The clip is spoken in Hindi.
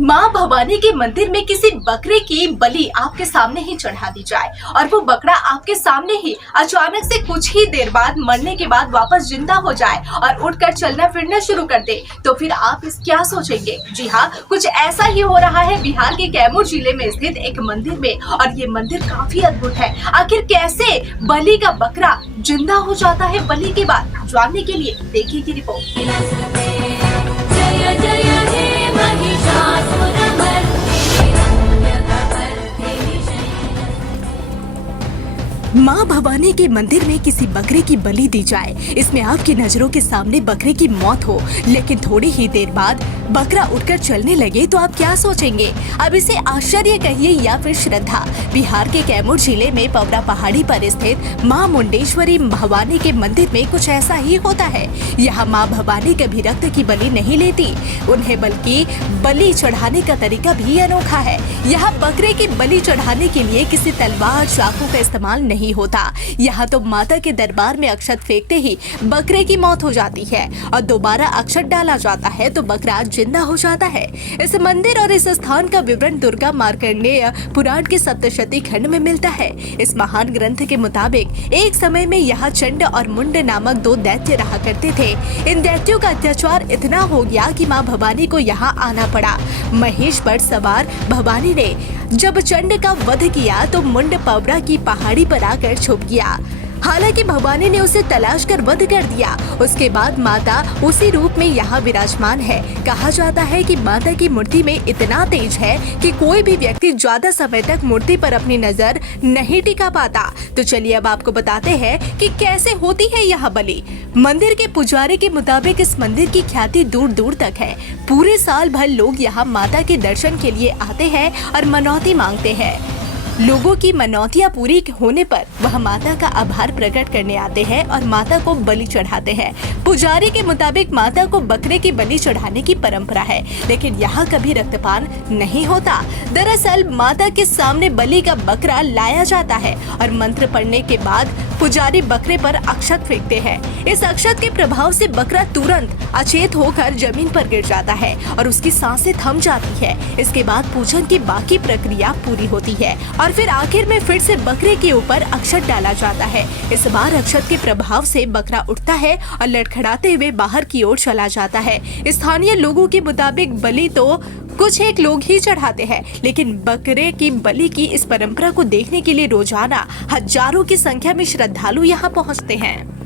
माँ भवानी के मंदिर में किसी बकरे की बलि आपके सामने ही चढ़ा दी जाए और वो बकरा आपके सामने ही अचानक से कुछ ही देर बाद मरने के बाद वापस जिंदा हो जाए और उठकर चलना फिरना शुरू कर दे, तो फिर आप इस क्या सोचेंगे। जी हाँ, कुछ ऐसा ही हो रहा है बिहार के कैमूर जिले में स्थित एक मंदिर में, और ये मंदिर काफी अद्भुत है। आखिर कैसे बलि का बकरा जिंदा हो जाता है बलि के बाद, जानने के लिए देखिए की रिपोर्ट। माँ भवानी के मंदिर में किसी बकरे की बलि दी जाए, इसमें आपकी नजरों के सामने बकरे की मौत हो, लेकिन थोड़ी ही देर बाद बकरा उठकर चलने लगे, तो आप क्या सोचेंगे। अब इसे आश्चर्य कहिए या फिर श्रद्धा। बिहार के कैमूर जिले में पवरा पहाड़ी पर स्थित माँ मुंडेश्वरी भवानी के मंदिर में कुछ ऐसा ही होता है। यहाँ माँ भवानी कभी रक्त की बलि नहीं लेती उन्हें, बल्कि बलि चढ़ाने का तरीका भी अनोखा है। यहाँ बकरे की बलि चढ़ाने के लिए किसी तलवार चाकू का इस्तेमाल नहीं होता। यहाँ तो माता के दरबार में अक्षत फेंकते ही बकरे की मौत हो जाती है और दोबारा अक्षत डाला जाता है तो बकरा जिंदा हो जाता है। इस मंदिर और इस स्थान का विवरण दुर्गा मार्कंडेय पुराण के सप्तशती खंड में मिलता है। इस महान ग्रंथ के मुताबिक एक समय में यहाँ चंड और मुंड नामक दो दैत्य रहा करते थे। इन दैत्यों का अत्याचार इतना हो गया कि माँ भवानी को यहाँ आना पड़ा। महेश पर सवार भवानी ने जब चंड का वध किया तो मुंड पवरा की पहाड़ी पर आकर छुप गया। हालांकि भवानी ने उसे तलाश कर वध कर दिया। उसके बाद माता उसी रूप में यहाँ विराजमान है। कहा जाता है कि माता की मूर्ति में इतना तेज है कि कोई भी व्यक्ति ज्यादा समय तक मूर्ति पर अपनी नजर नहीं टिका पाता। तो चलिए अब आपको बताते हैं कि कैसे होती है यह बलि। मंदिर के पुजारी के मुताबिक इस मंदिर की ख्याति दूर दूर तक है। पूरे साल भर लोग यहाँ माता के दर्शन के लिए आते हैं और मनौती मांगते हैं। लोगों की मनौतियां पूरी होने पर वह माता का आभार प्रकट करने आते हैं और माता को बलि चढ़ाते हैं। पुजारी के मुताबिक माता को बकरे की बलि चढ़ाने की परंपरा है, लेकिन यहाँ कभी रक्तपान नहीं होता। दरअसल माता के सामने बलि का बकरा लाया जाता है और मंत्र पढ़ने के बाद पुजारी बकरे पर अक्षत फेंकते हैं। इस अक्षत के प्रभाव से बकरा तुरंत अचेत होकर जमीन पर गिर जाता है और उसकी सांसें थम जाती है। इसके बाद पूजन की बाकी प्रक्रिया पूरी होती है और फिर आखिर में फिर से बकरे के ऊपर अक्षत डाला जाता है। इस बार अक्षत के प्रभाव से बकरा उठता है और लड़खड़ाते हुए बाहर की ओर चला जाता है। स्थानीय लोगों के मुताबिक बलि तो कुछ एक लोग ही चढ़ाते हैं, लेकिन बकरे की बलि की इस परंपरा को देखने के लिए रोजाना हजारों की संख्या में श्रद्धालु यहाँ पहुँचते हैं।